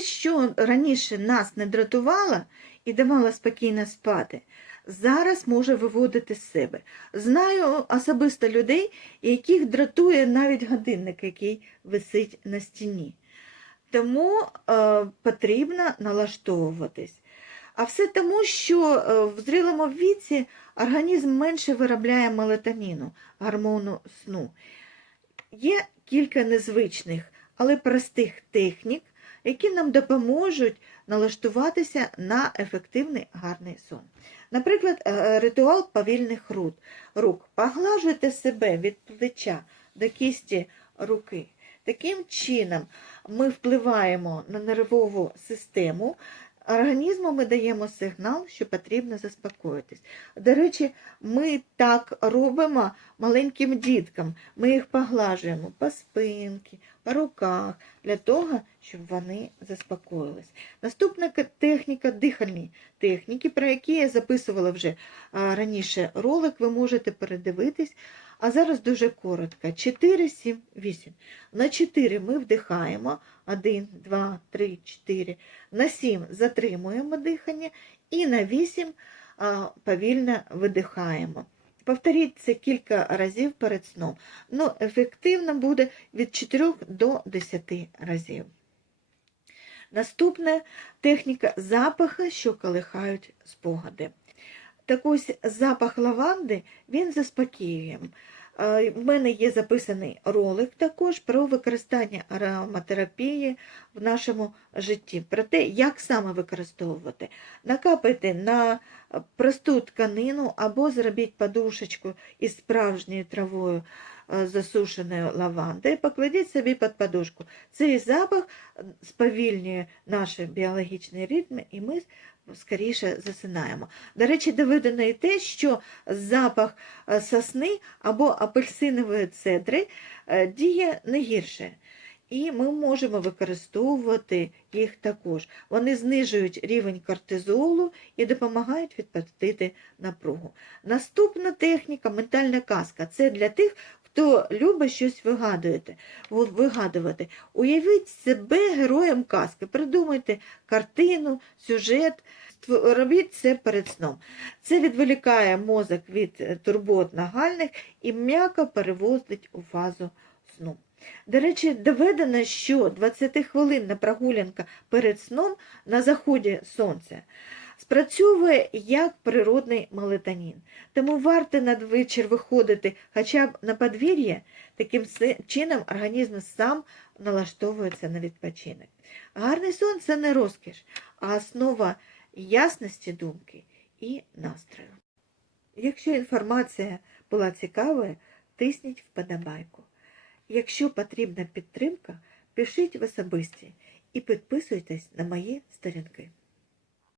Що раніше нас не дратувало і давало спокійно спати, зараз може виводити з себе. Знаю особисто людей, яких дратує навіть годинник, який висить на стіні. Тому е, потрібно налаштовуватись. А все тому, що е, в зрілому віці організм менше виробляє мелатоніну, гормону сну. Є кілька незвичних, але простих технік, які нам допоможуть налаштуватися на ефективний гарний сон. Наприклад, е, ритуал повільних рук. Поглажуйте себе від плеча до кісті руки. Таким чином ми впливаємо на нервову систему, організму ми даємо сигнал, що потрібно заспокоїтись. До речі, ми так робимо маленьким діткам. Ми їх поглажуємо по спинці, руках, для того, щоб вони заспокоїлись. Наступна техніка дихальні техніки, про які я записувала вже раніше ролик, ви можете передивитись. А зараз дуже коротко. 4, 7, 8. На 4 ми вдихаємо. 1, 2, 3, 4. На 7 затримуємо дихання. І на 8 повільно видихаємо. Повторіть це кілька разів перед сном. Ну, ефективно буде від 4 до 10 разів. Наступна техніка запахи, що колихають спогади. Так ось запах лаванди він заспокоює. В мене є записаний ролик також про використання ароматерапії в нашому житті, про те, як саме використовувати. Накапайте на просту тканину або зробіть подушечку із справжньою травою засушеною лаванди, покладіть собі під подушку. Цей запах сповільнює наші біологічні ритми, і ми скоріше засинаємо. До речі, доведено і те, що запах е, сосни або апельсинової цедри е, діє не гірше. І ми можемо використовувати їх також. Вони знижують рівень кортизолу і допомагають відпустити напругу. Наступна техніка ментальна казка. Це для тих, хто любить щось вигадувати. Вигадувати. Уявіть себе героєм казки, придумайте картину, сюжет, робіть це перед сном. Це відволікає мозок від е, турбот нагальних і м'яко перевозить у фазу сну. До речі, доведено, що 20-хвилинна прогулянка перед сном на заході сонця спрацьовує як природний мелатонін. Тому варто надвечір виходити хоча б на подвір'я, таким чином організм сам налаштовується на відпочинок. Гарний сон це не розкіш, а основа ясності думки і настрою. Якщо інформація була цікавою, тисніть вподобайку. Якщо потрібна підтримка, пишіть в особисті і підписуйтесь на мої сторінки.